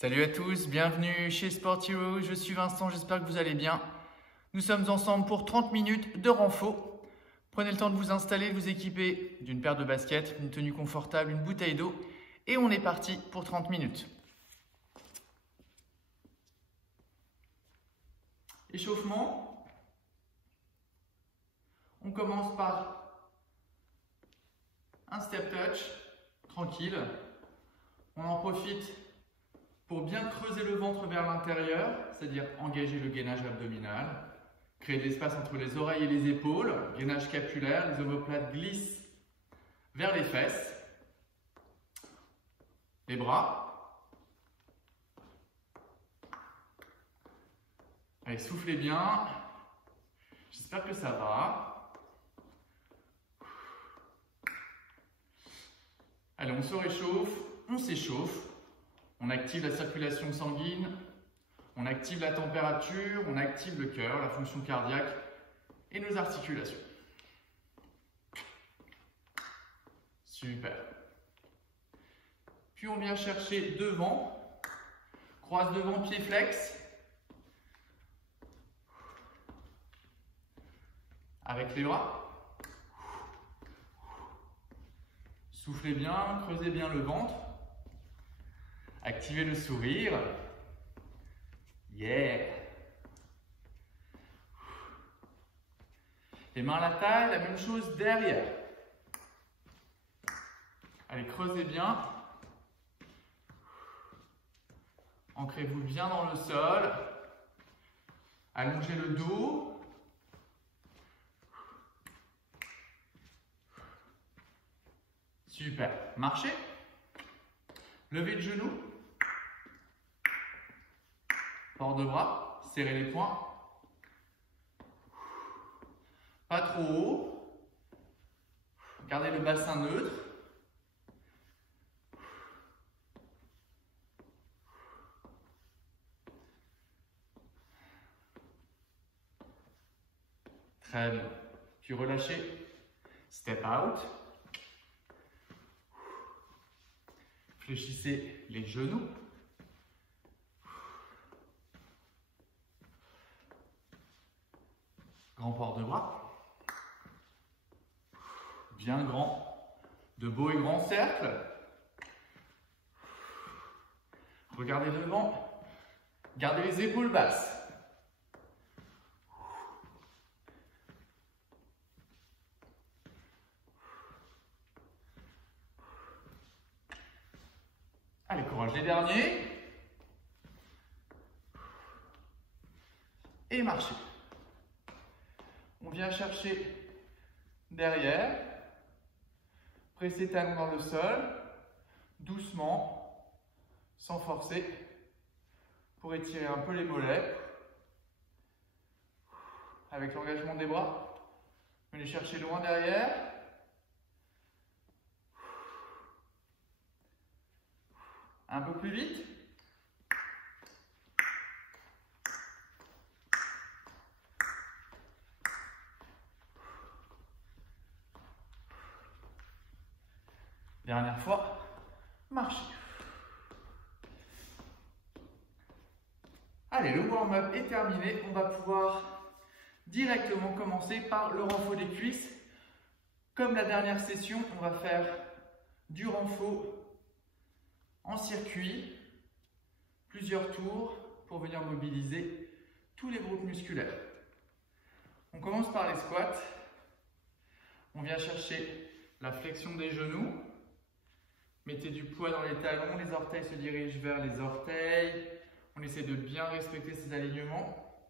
Salut à tous, bienvenue chez Sport Hero, je suis Vincent, j'espère que vous allez bien. Nous sommes ensemble pour 30 minutes de renfo. Prenez le temps de vous installer, de vous équiper d'une paire de baskets, une tenue confortable, une bouteille d'eau et on est parti pour 30 minutes. Échauffement. On commence par un step touch, tranquille. On en profite pour bien creuser le ventre vers l'intérieur, c'est-à-dire engager le gainage abdominal, créer de l'espace entre les oreilles et les épaules, gainage scapulaire, les omoplates glissent vers les fesses, les bras. Allez, soufflez bien, j'espère que ça va. Allez, on se réchauffe, on s'échauffe. On active la circulation sanguine, on active la température, on active le cœur, la fonction cardiaque et nos articulations. Super. Puis on vient chercher devant, croise devant, pied flex. Avec les bras. Soufflez bien, creusez bien le ventre. Activez le sourire. Yeah! Les mains à la taille, la même chose derrière. Allez, creusez bien. Ancrez-vous bien dans le sol. Allongez le dos. Super. Marchez. Levez le genou. Port de bras, serrez les poings. Pas trop haut. Gardez le bassin neutre. Très bien. Puis relâchez. Step out. Fléchissez les genoux. Grand port de bras, bien grand, de beaux et grands cercles. Regardez devant, gardez les épaules basses. Allez, courage les derniers. Et marchez. On vient chercher derrière, presser talons dans le sol, doucement, sans forcer, pour étirer un peu les mollets. Avec l'engagement des bras, venez chercher loin derrière. Un peu plus vite. Dernière fois, marchez. Allez, le warm-up est terminé. On va pouvoir directement commencer par le renfo des cuisses. Comme la dernière session, on va faire du renfo en circuit, plusieurs tours pour venir mobiliser tous les groupes musculaires. On commence par les squats. On vient chercher la flexion des genoux. Mettez du poids dans les talons, les orteils se dirigent vers les orteils. On essaie de bien respecter ces alignements.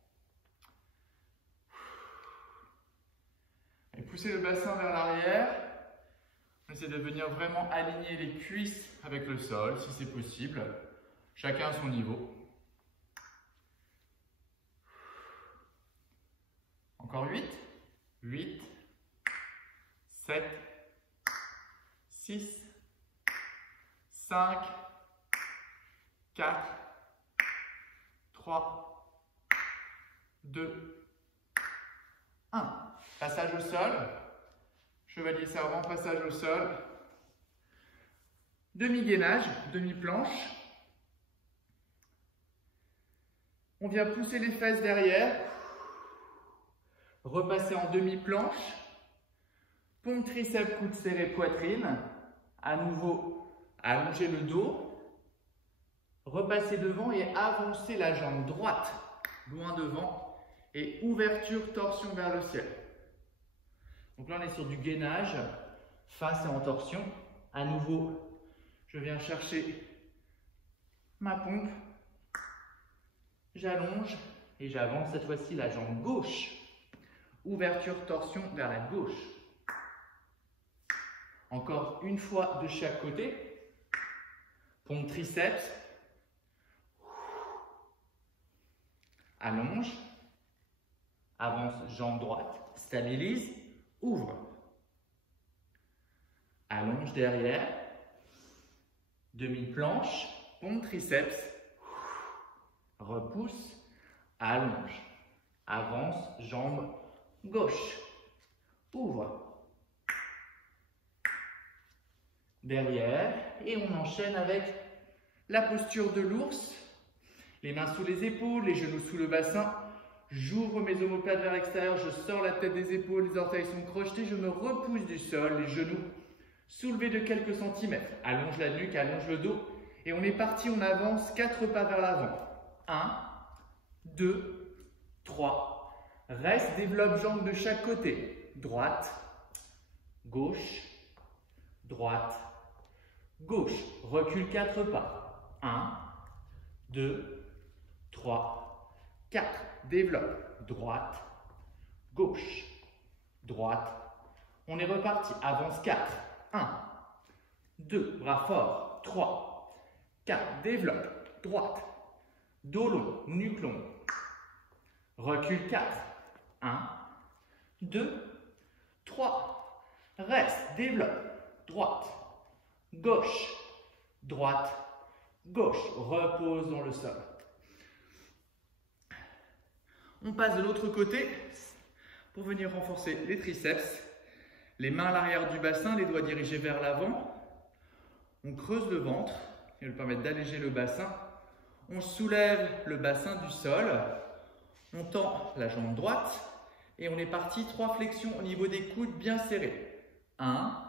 Et poussez le bassin vers l'arrière. On essaie de venir vraiment aligner les cuisses avec le sol, si c'est possible. Chacun à son niveau. Encore 8, 8, 7, 6, 5, 4, 3, 2, 1. Passage au sol. Chevalier servant, passage au sol. Demi-gainage, demi-planche. On vient pousser les fesses derrière. Repasser en demi-planche. Pompe triceps, coude serré, poitrine. À nouveau, allonger le dos. Repasser devant et avancer la jambe droite loin devant. Et ouverture, torsion vers le ciel. Donc là, on est sur du gainage, face et en torsion. À nouveau, je viens chercher ma pompe. J'allonge et j'avance cette fois-ci la jambe gauche. Ouverture, torsion vers la gauche. Encore une fois de chaque côté. Pompe triceps. Allonge. Avance, jambe droite. Stabilise. Ouvre. Allonge derrière. Demi-planche. Pompe triceps. Repousse. Allonge. Avance, jambe gauche. Ouvre. Derrière. Et on enchaîne avec la posture de l'ours. Les mains sous les épaules, les genoux sous le bassin. J'ouvre mes omoplates vers l'extérieur, je sors la tête des épaules, les orteils sont crochetés, je me repousse du sol, les genoux soulevés de quelques centimètres. Allonge la nuque, allonge le dos. Et on est parti, on avance 4 pas vers l'avant. 1, 2, 3. Reste, développe jambes de chaque côté. Droite, gauche, droite, gauche. Recule 4 pas. 1, 2, 3, 4. Développe. Droite, gauche, droite. On est reparti. Avance 4. 1, 2, bras forts. 3, 4. Développe. Droite. Dos long, nuque longue. Recule 4. 1, 2, 3. Reste. Développe. Droite, gauche, droite, gauche. Repose dans le sol. On passe de l'autre côté pour venir renforcer les triceps. Les mains à l'arrière du bassin, les doigts dirigés vers l'avant. On creuse le ventre, qui va nous permettre d'alléger le bassin. On soulève le bassin du sol. On tend la jambe droite. Et on est parti, 3 flexions au niveau des coudes bien serrés. 1,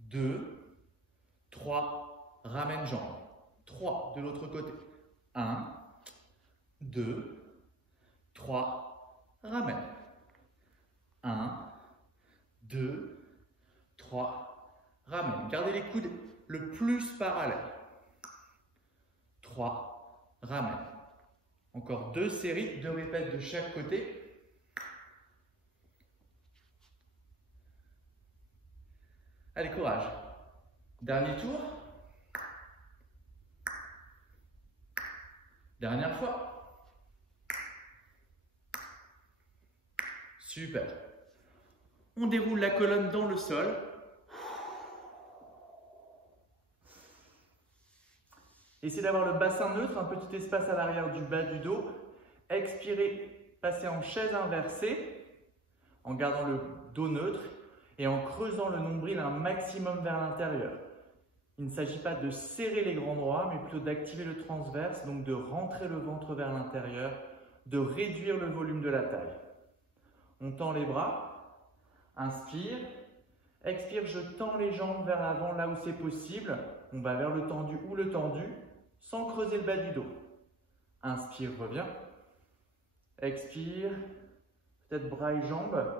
2, 3. Ramène jambe. 3 de l'autre côté. 1, 2, 3, ramène. 1, 2, 3, ramène. Gardez les coudes le plus parallèles. 3, ramène. Encore 2 séries, 2 répètes de chaque côté. Allez, courage. Dernier tour. Dernière fois. Super. On déroule la colonne dans le sol. Essayez d'avoir le bassin neutre, un petit espace à l'arrière du bas du dos. Expirez, passez en chaise inversée en gardant le dos neutre et en creusant le nombril un maximum vers l'intérieur. Il ne s'agit pas de serrer les grands droits, mais plutôt d'activer le transverse, donc de rentrer le ventre vers l'intérieur, de réduire le volume de la taille. On tend les bras, inspire, expire, je tends les jambes vers l'avant là où c'est possible. On va vers le tendu ou le tendu, sans creuser le bas du dos. Inspire, reviens. Expire, peut-être bras et jambes,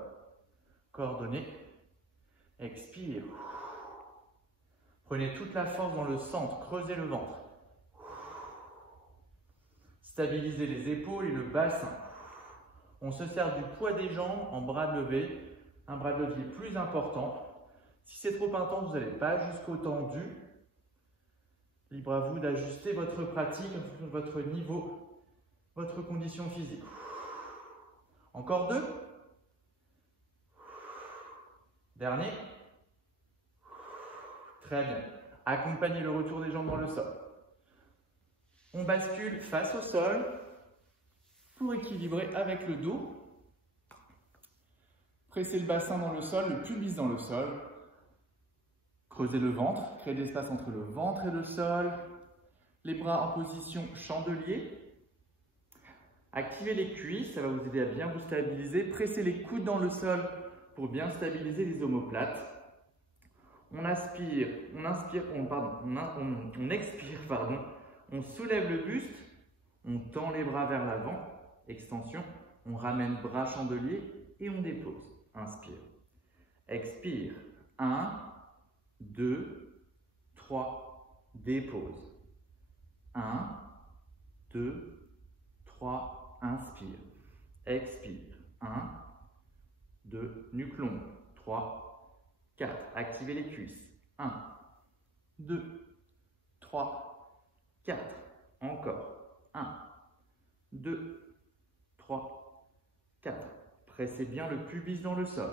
coordonnés. Expire. Prenez toute la force dans le centre, creusez le ventre. Stabilisez les épaules et le bassin. On se sert du poids des jambes en bras de levée, un bras de levier plus important. Si c'est trop intense, vous n'allez pas jusqu'au tendu. Libre à vous d'ajuster votre pratique en fonction de votre niveau, votre condition physique. Encore 2. Dernier. Très bien. Accompagnez le retour des jambes dans le sol. On bascule face au sol pour équilibrer avec le dos. Pressez le bassin dans le sol, le pubis dans le sol. Creusez le ventre, créez de l'espace entre le ventre et le sol. Les bras en position chandelier. Activez les cuisses, ça va vous aider à bien vous stabiliser. Pressez les coudes dans le sol pour bien stabiliser les omoplates. On aspire, on inspire, on expire, pardon. On soulève le buste, on tend les bras vers l'avant, extension. On ramène bras chandelier et on dépose. Inspire. Expire. 1, 2, 3, dépose. 1, 2, 3, inspire. Expire. 1, 2, nuque longue. 3, 4. Activez les cuisses. 1, 2, 3, 4. Encore. 1, 2, 3, 4. Pressez bien le pubis dans le sol.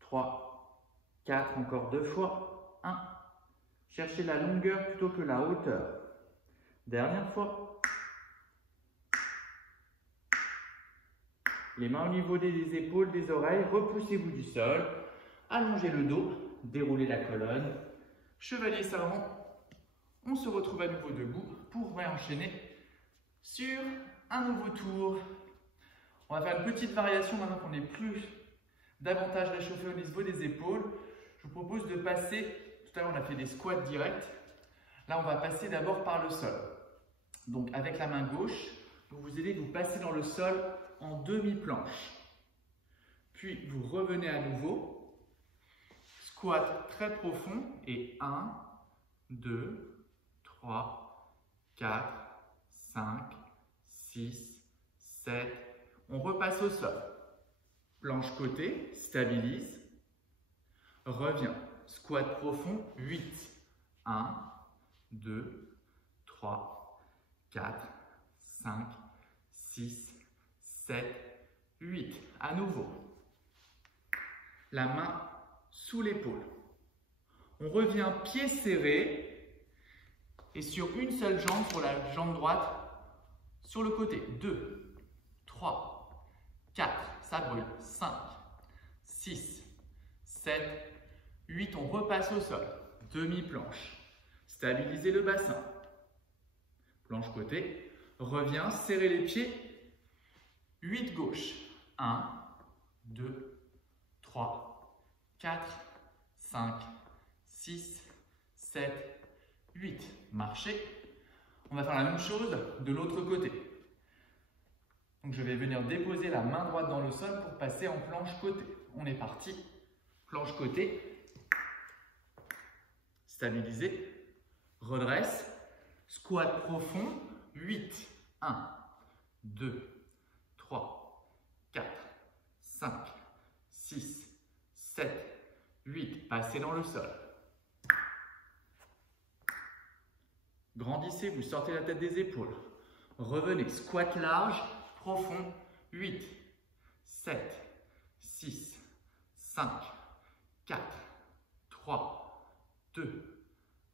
3, 4. Encore 2 fois. 1. Cherchez la longueur plutôt que la hauteur. Dernière fois. Les mains au niveau des épaules, des oreilles. Repoussez-vous du sol. Allongez le dos. Déroulez la colonne. Chevalier servant. On se retrouve à nouveau debout pour réenchaîner sur un nouveau tour. On va faire une petite variation maintenant qu'on est plus davantage réchauffé au niveau des épaules. Je vous propose de passer, tout à l'heure on a fait des squats directs. Là on va passer d'abord par le sol. Donc avec la main gauche, pour vous aider, vous passez dans le sol en demi-planche. Puis vous revenez à nouveau. Squat très profond et 1, 2, 3, 4, 5, 6, 7. On repasse au sol. Planche côté, stabilise. Reviens. Squat profond, 8. 1, 2, 3, 4, 5, 6, 7, 8. À nouveau. La main sous l'épaule. On revient pied serré et sur une seule jambe, sur la jambe droite, sur le côté. 2, 3, 4, ça brûle. 5, 6, 7, 8. On repasse au sol. Demi-planche. Stabilisez le bassin. Planche côté. Reviens, serrez les pieds. 8 gauche. 1, 2, 3, 4, 5, 6, 7, 8. Marchez. On va faire la même chose de l'autre côté. Donc je vais venir déposer la main droite dans le sol pour passer en planche côté. On est parti. Planche côté. Stabilisez. Redresse. Squat profond. 8. 1, 2, 3, 4, 5, 6, 7, 8. Passez dans le sol. Grandissez, vous sortez la tête des épaules. Revenez, squat large, profond. 8, 7, 6, 5, 4, 3, 2,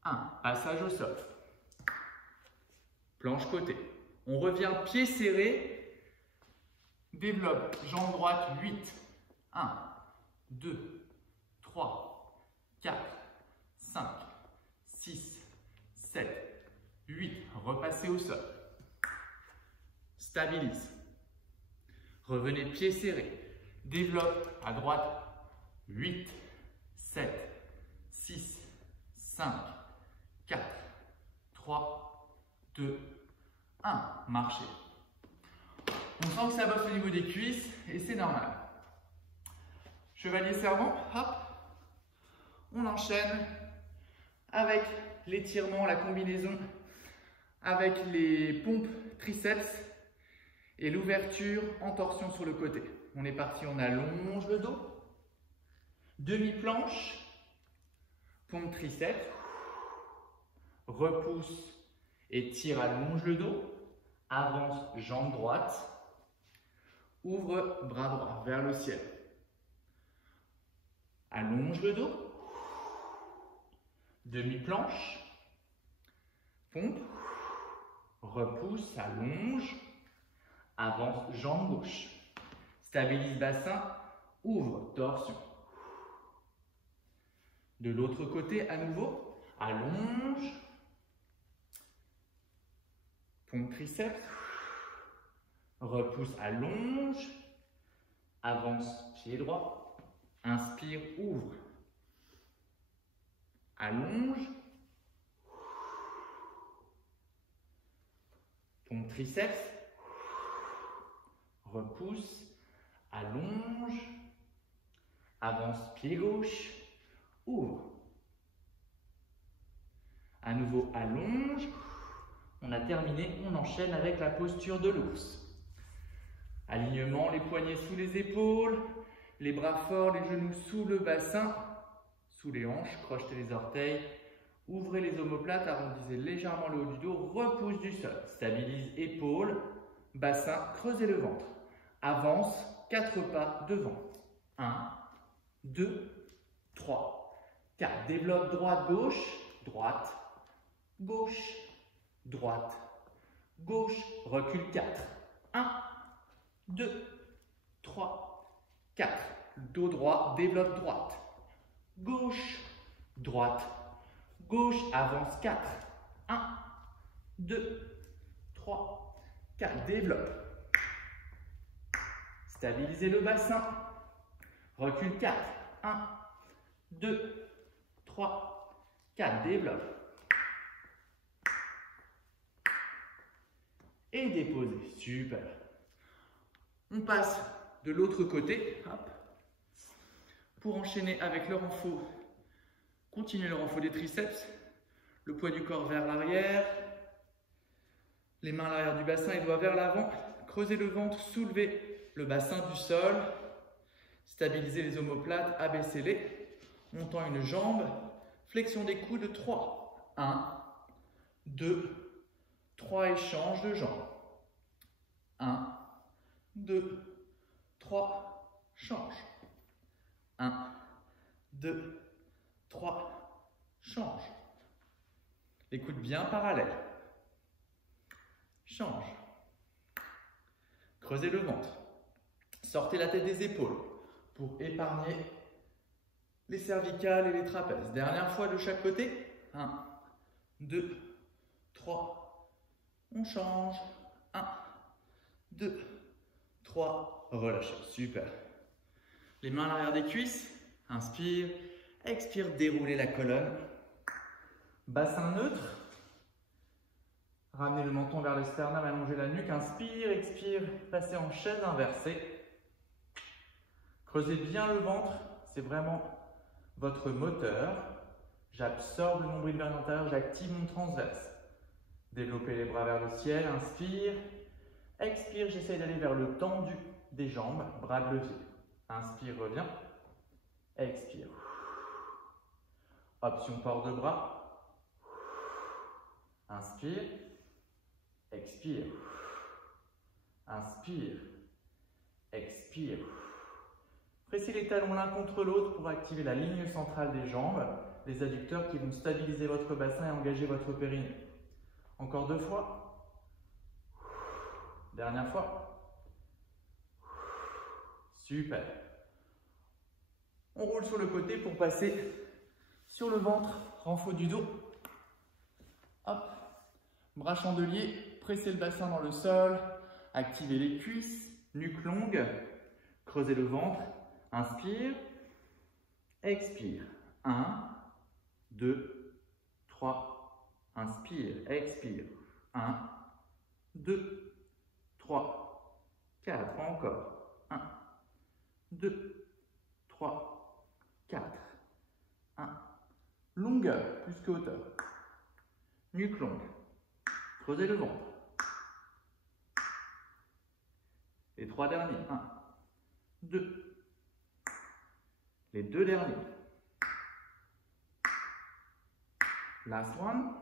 1. Passage au sol. Planche côté. On revient pied serré. Développe, jambe droite, 8. 1, 2, 3, 4, 5, 6, 7, 8. Repassez au sol. Stabilise. Revenez pied serré. Développe à droite. 8, 7, 6, 5, 4, 3, 2, 1. Marchez. On sent que ça bosse au niveau des cuisses et c'est normal. Chevalier servant, hop. On enchaîne avec l'étirement, la combinaison avec les pompes triceps et l'ouverture en torsion sur le côté. On est parti, on allonge le dos. Demi-planche, pompe triceps, repousse et tire, allonge le dos, avance jambe droite, ouvre bras droit vers le ciel. Allonge le dos, demi-planche, pompe, repousse, allonge, avance jambe gauche, stabilise bassin, ouvre torsion. De l'autre côté, à nouveau, allonge, pompe triceps, repousse, allonge, avance, pied droit, inspire, ouvre, allonge, pompe triceps, repousse, allonge, avance, pied gauche, ouvre. À nouveau, allonge. On a terminé, on enchaîne avec la posture de l'ours. Alignement, les poignets sous les épaules, les bras forts, les genoux sous le bassin, sous les hanches, crochetez les orteils, ouvrez les omoplates, arrondissez légèrement le haut du dos, repousse du sol, stabilise épaules, bassin, creusez le ventre. Avance, 4 pas devant. 1, 2, 3, 4. Développe droite, gauche, droite, gauche, droite, gauche, recule 4. 1, 2, 3, 4. Dos droit, développe droite, gauche, droite, gauche, avance 4. 1, 2, 3, 4. Développe. Stabilisez le bassin. Recule 4. 1, 2, 3, 4. Développe. Et déposez. Super. On passe de l'autre côté. Hop. Pour enchaîner avec le renfort. Continuez le renfort des triceps. Le poids du corps vers l'arrière. Les mains à l'arrière du bassin, les doigts vers l'avant. Creusez le ventre, soulevez le bassin du sol. Stabilisez les omoplates, abaissez-les. Montant une jambe. Flexion des coudes, 3. 1, 2, 3, échange de jambes. 1, 2, 3, change. 1, 2, 3, change. Les coudes bien parallèles. Change. Creusez le ventre. Sortez la tête des épaules pour épargner les cervicales et les trapèzes. Dernière fois de chaque côté. 1, 2, 3. On change. 1, 2, 3. Relâchez. Super. Les mains à l'arrière des cuisses. Inspire. Expire. Déroulez la colonne. Bassin neutre. Ramenez le menton vers le sternum, allongez la nuque. Inspire, expire. Passez en chaise inversée. Creusez bien le ventre. C'est vraiment votre moteur. J'absorbe le nombril vers l'intérieur. J'active mon transverse. Développez les bras vers le ciel. Inspire. Expire. J'essaye d'aller vers le tendu des jambes. Bras de levier. Inspire, reviens. Expire. Option port de bras. Inspire. Expire. Inspire. Expire. Pressez les talons l'un contre l'autre pour activer la ligne centrale des jambes, les adducteurs qui vont stabiliser votre bassin et engager votre périnée. Encore 2 fois. Dernière fois. Super. On roule sur le côté pour passer sur le ventre, renfort du dos. Hop. Bras chandelier, pressez le bassin dans le sol, activez les cuisses, nuque longue, creusez le ventre, inspire, expire, 1, 2, 3, inspire, expire, 1, 2, 3, 4, encore, 1, 2, 3, 4, 1, longueur plus que hauteur, nuque longue. Creusez le ventre. Les 3 derniers. 1, 2. Les 2 derniers. Last one.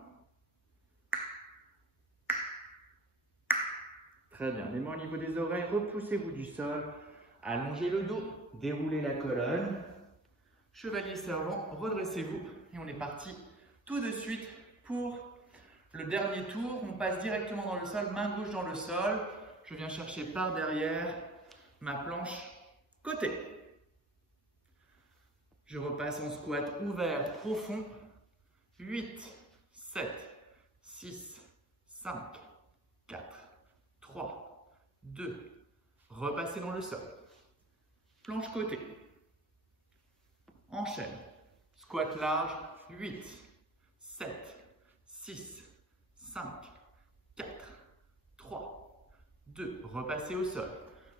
Très bien. Les mains au niveau des oreilles. Repoussez-vous du sol. Allongez le dos. Déroulez la colonne. Chevalier servant. Redressez-vous. Et on est parti tout de suite pour le dernier tour. On passe directement dans le sol, main gauche dans le sol. Je viens chercher par derrière ma planche côté. Je repasse en squat ouvert, profond. 8, 7, 6, 5, 4, 3, 2, 2. Repassez dans le sol. Planche côté. Enchaîne. Squat large. 8, 7, 6, 5, 4, 3, 2. Repassez au sol.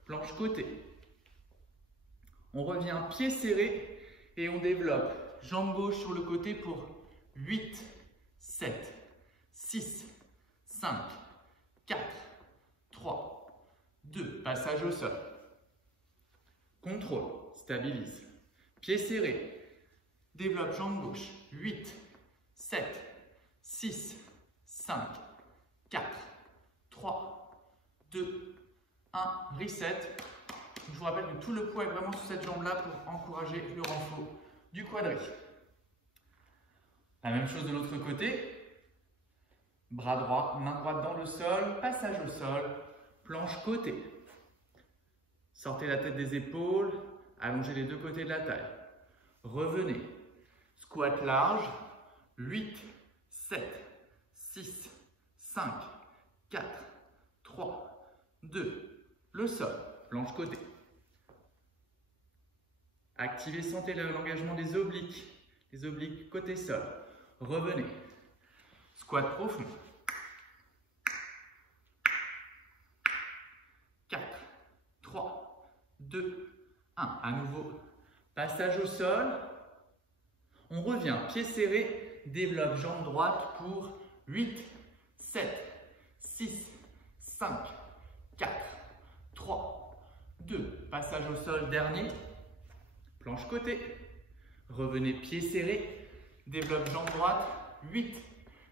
Planche côté. On revient pied serré et on développe jambe gauche sur le côté pour 8, 7, 6, 5, 4, 3, 2. Passage au sol. Contrôle. Stabilise. Pied serré. Développe jambe gauche. 8, 7, 6, 5, 4, 3, 2, 1. Reset. Je vous rappelle que tout le poids est vraiment sur cette jambe-là pour encourager le renfort du quadri. La même chose de l'autre côté. Bras droit, main droite dans le sol, passage au sol, planche côté. Sortez la tête des épaules, allongez les deux côtés de la taille. Revenez. Squat large, 8, 7, 6, 5, 4, 3, 2. Le sol, planche côté. Activez, sentez l'engagement des obliques côté sol. Revenez. Squat profond. 4, 3, 2, 1. À nouveau, passage au sol. On revient, pied serré, développe jambe droite pour 8, 7, 6, 5, 4, 3, 2. Passage au sol, dernier. Planche côté. Revenez, pied serré, développe jambe droite. 8,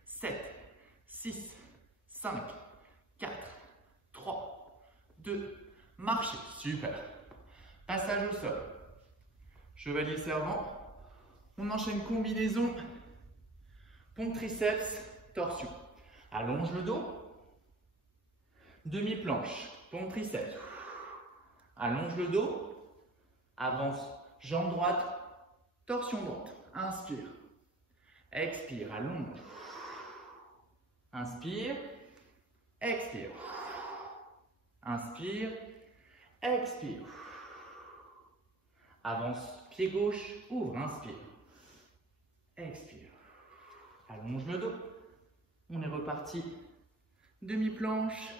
7, 6, 5, 4, 3, 2. Marchez. Super. Passage au sol. Chevalier servant. On enchaîne combinaison, pompe triceps, torsion. Allonge le dos. Demi-planche, pompe triceps. Allonge le dos. Avance, jambe droite, torsion droite. Inspire. Expire, allonge. Inspire. Expire. Inspire. Expire. Avance, pied gauche, ouvre, inspire. Expire. Allonge le dos. On est reparti. Demi-planche.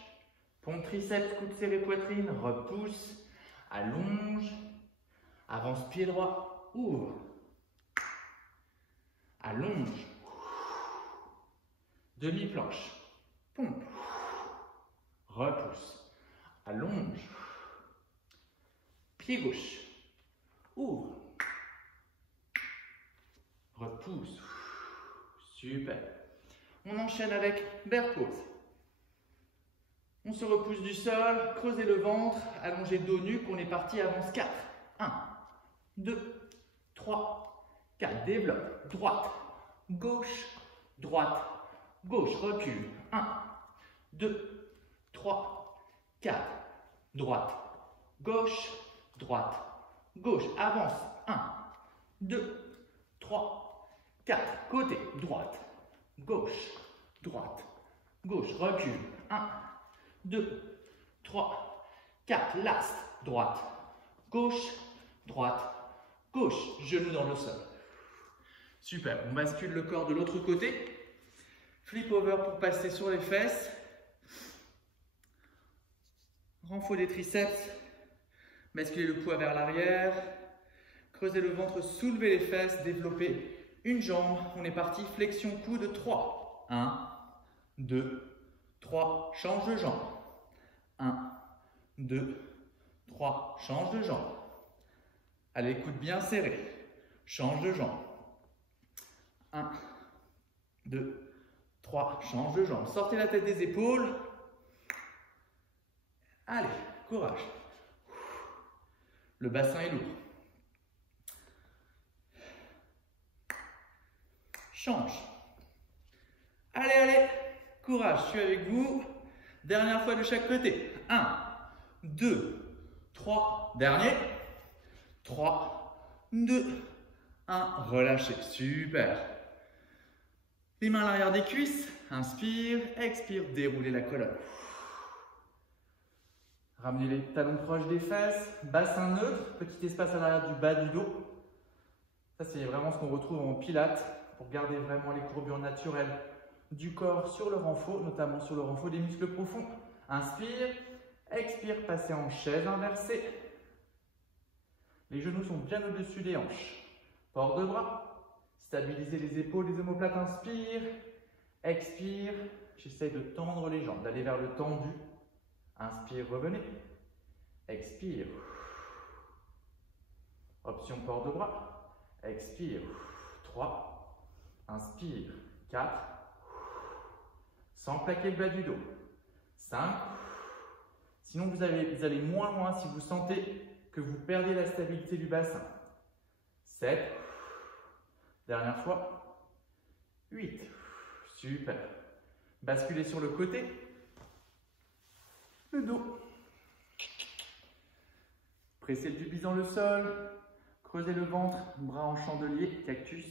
Pompe triceps, coude serré poitrine. Repousse. Allonge. Avance pied droit. Ouvre. Allonge. Demi-planche. Pompe. Repousse. Allonge. Pied gauche. Ouvre. Repousse. Super. On enchaîne avec bear pose. On se repousse du sol, creusez le ventre, allongez dos nuque, on est parti, avance 4. 1, 2, 3, 4. Développe. Droite, gauche, droite, gauche. Recule. 1, 2, 3, 4. Droite, gauche, droite, gauche. Avance. 1, 2, 3, 4. Côté. Droite, gauche, droite, gauche. Recule. 1, 2, 3, 4. Last. Droite, gauche, droite, gauche. Genou dans le sol. Super. On bascule le corps de l'autre côté. Flip over pour passer sur les fesses. Renfort des triceps. Basculez le poids vers l'arrière. Creusez le ventre, soulevez les fesses, développez une jambe. On est parti. Flexion coude 3. 1, 2, 3. Change de jambe. 1, 2, 3. Change de jambe. Allez, coude bien serré. Change de jambe. 1, 2, 3. Change de jambe. Sortez la tête des épaules. Allez, courage. Le bassin est lourd. Change. Allez, allez. Courage, je suis avec vous. Dernière fois de chaque côté. 1, 2, 3. Dernier. 3, 2, 1. Relâchez. Super. Les mains à l'arrière des cuisses. Inspire, expire, déroulez la colonne. Ramenez les talons proches des fesses, bassin neutre, petit espace à l'arrière du bas du dos. Ça, c'est vraiment ce qu'on retrouve en pilates pour garder vraiment les courbures naturelles du corps sur le renfort, notamment sur le renfort des muscles profonds. Inspire, expire, passez en chaise inversée. Les genoux sont bien au-dessus des hanches. Port de bras, stabilisez les épaules, les omoplates. Inspire, expire. J'essaie de tendre les jambes, d'aller vers le tendu. Inspire, revenez. Expire. Option port de bras. Expire. 3. Inspire. 4. Sans plaquer le bas du dos. 5. Sinon, vous allez moins loin si vous sentez que vous perdez la stabilité du bassin. 7. Dernière fois. 8. Super. Basculez sur le côté. Le dos. Pressez le pubis dans le sol. Creusez le ventre, bras en chandelier, cactus.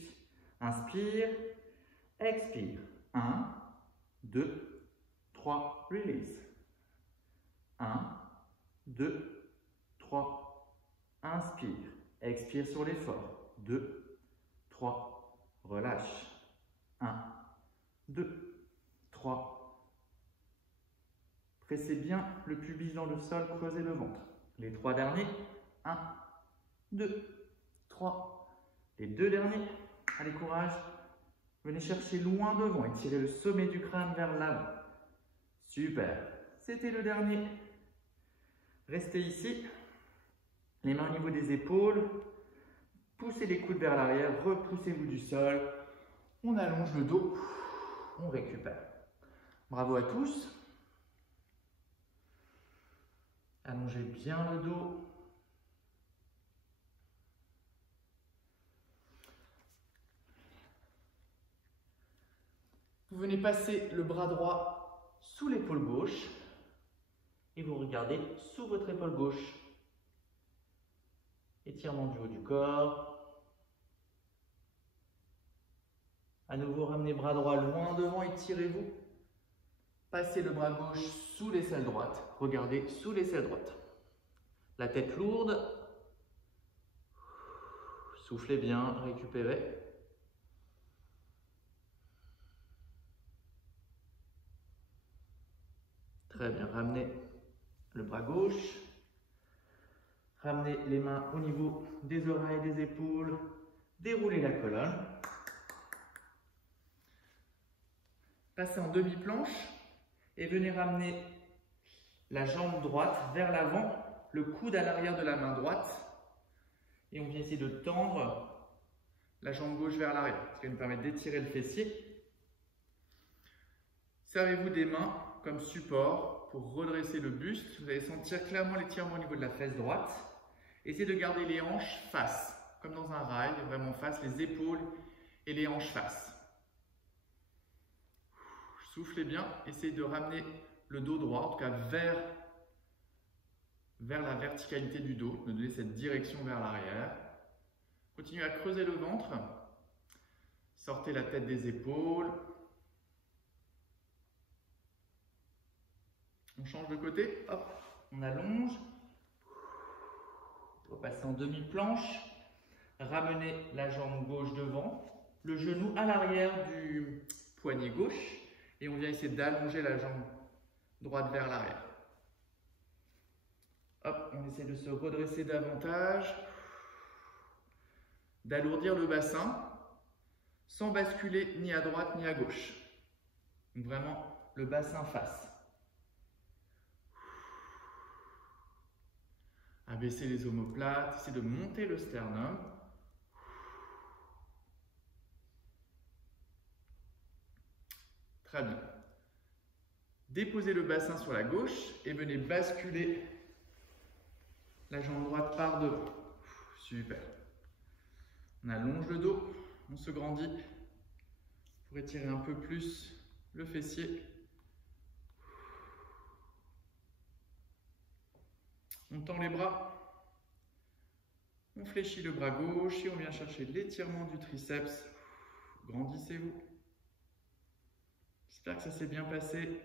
Inspire. Expire. 1, 2, 3. Release. 1, 2, 3. Inspire. Expire sur l'effort. 2, 3. Relâche. 1, 2, 3. Pressez bien le pubis dans le sol, creusez le ventre. Les 3 derniers. 1, 2, 3. Les 2 derniers. Allez, courage. Venez chercher loin devant et tirez le sommet du crâne vers l'avant. Super. C'était le dernier. Restez ici. Les mains au niveau des épaules. Poussez les coudes vers l'arrière. Repoussez-vous du sol. On allonge le dos. On récupère. Bravo à tous. Allongez bien le dos. Vous venez passer le bras droit sous l'épaule gauche et vous regardez sous votre épaule gauche. Étirement du haut du corps. À nouveau, ramenez bras droit loin devant, étirez-vous. Passez le bras gauche sous l'aisselle droite. Regardez sous l'aisselle droite. La tête lourde. Soufflez bien, récupérez. Très bien, ramenez le bras gauche. Ramenez les mains au niveau des oreilles, des épaules. Déroulez la colonne. Passez en demi-planche et venez ramener la jambe droite vers l'avant, le coude à l'arrière de la main droite. Et on vient essayer de tendre la jambe gauche vers l'arrière, ce qui va nous permettre d'étirer le fessier. Servez-vous des mains comme support pour redresser le buste. Vous allez sentir clairement l'étirement au niveau de la fesse droite. Essayez de garder les hanches face, comme dans un rail, vraiment face, les épaules et les hanches face. Soufflez bien, essayez de ramener le dos droit, en tout cas vers la verticalité du dos, de donner cette direction vers l'arrière. Continuez à creuser le ventre, sortez la tête des épaules. On change de côté, hop, on allonge. On va passer en demi-planche. Ramenez la jambe gauche devant, le genou à l'arrière du poignet gauche. Et on vient essayer d'allonger la jambe droite vers l'arrière. Hop, on essaie de se redresser davantage. D'alourdir le bassin sans basculer ni à droite ni à gauche. Donc vraiment le bassin face. Abaissez les omoplates, essayez de monter le sternum. Très bien. Déposez le bassin sur la gauche et venez basculer la jambe droite par devant. Super. On allonge le dos, on se grandit pour étirer un peu plus le fessier. On tend les bras, on fléchit le bras gauche et on vient chercher l'étirement du triceps. Grandissez-vous. J'espère que ça s'est bien passé.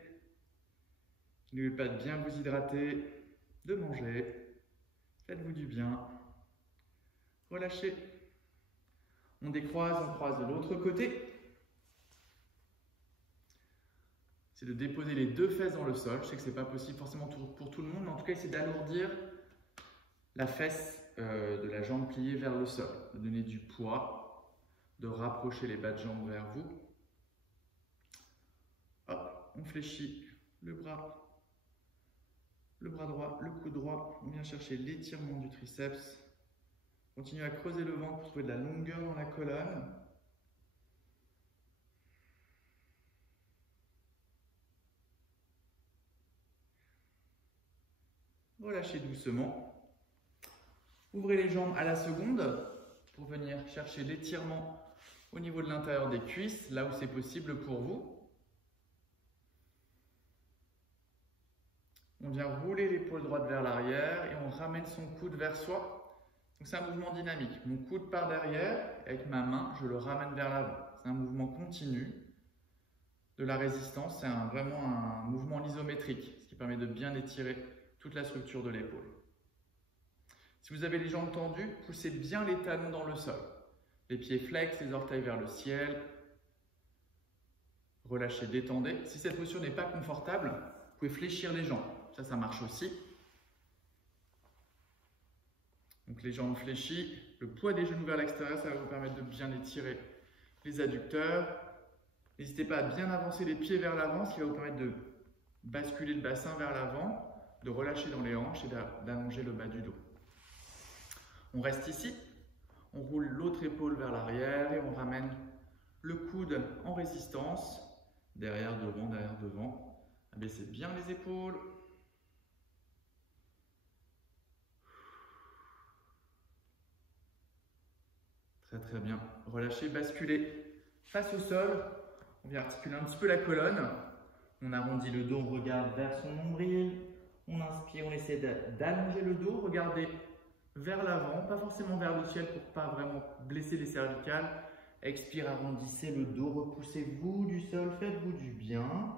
N'oubliez pas de bien vous hydrater. de manger. Faites-vous du bien. Relâchez. On décroise, on croise de l'autre côté. C'est de déposer les deux fesses dans le sol. Je sais que ce n'est pas possible forcément pour tout le monde, mais en tout cas, essayez d'alourdir la fesse de la jambe pliée vers le sol, de donner du poids, de rapprocher les bas de jambes vers vous. Hop, on fléchit le bras droit, le coude droit. On vient chercher l'étirement du triceps. Continuez à creuser le ventre pour trouver de la longueur dans la colonne. Relâchez doucement. Ouvrez les jambes à la seconde pour venir chercher l'étirement au niveau de l'intérieur des cuisses, là où c'est possible pour vous. On vient rouler l'épaule droite vers l'arrière et on ramène son coude vers soi. Donc c'est un mouvement dynamique. Mon coude part derrière, avec ma main, je le ramène vers l'avant. C'est un mouvement continu de la résistance. C'est vraiment un mouvement isométrique, ce qui permet de bien étirer toute la structure de l'épaule. Si vous avez les jambes tendues, poussez bien les talons dans le sol. Les pieds flex, les orteils vers le ciel. Relâchez, détendez. Si cette posture n'est pas confortable, vous pouvez fléchir les jambes. Ça marche aussi. Donc les jambes fléchies, le poids des genoux vers l'extérieur, ça va vous permettre de bien étirer les adducteurs. N'hésitez pas à bien avancer les pieds vers l'avant, ce qui va vous permettre de basculer le bassin vers l'avant, de relâcher dans les hanches et d'allonger le bas du dos. On reste ici, on roule l'autre épaule vers l'arrière et on ramène le coude en résistance, derrière, devant. Abaissez bien les épaules. Très bien. Relâchez, basculez face au sol. On vient articuler un petit peu la colonne. On arrondit le dos, on regarde vers son nombril. On inspire, on essaie d'allonger le dos. Regardez vers l'avant, pas forcément vers le ciel pour ne pas vraiment blesser les cervicales. Expire, arrondissez le dos, repoussez-vous du sol, faites-vous du bien.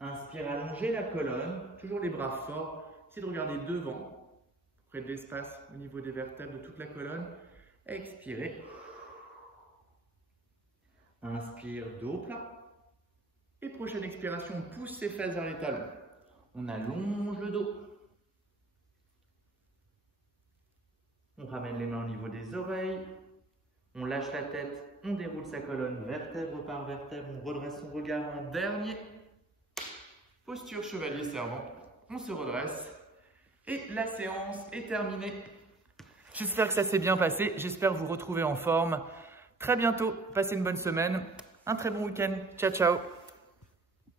Inspire, allongez la colonne, toujours les bras forts. Essayez de regarder devant, près de l'espace au niveau des vertèbres de toute la colonne. Expirez. Inspire, dos plat. Et prochaine expiration, on pousse ses fesses vers les talons. On allonge le dos. On ramène les mains au niveau des oreilles. On lâche la tête, on déroule sa colonne vertèbre par vertèbre. On redresse son regard en dernier. Posture chevalier servant. On se redresse. Et la séance est terminée. J'espère que ça s'est bien passé. J'espère vous retrouver en forme. Très bientôt. Passez une bonne semaine. Un très bon week-end. Ciao, ciao.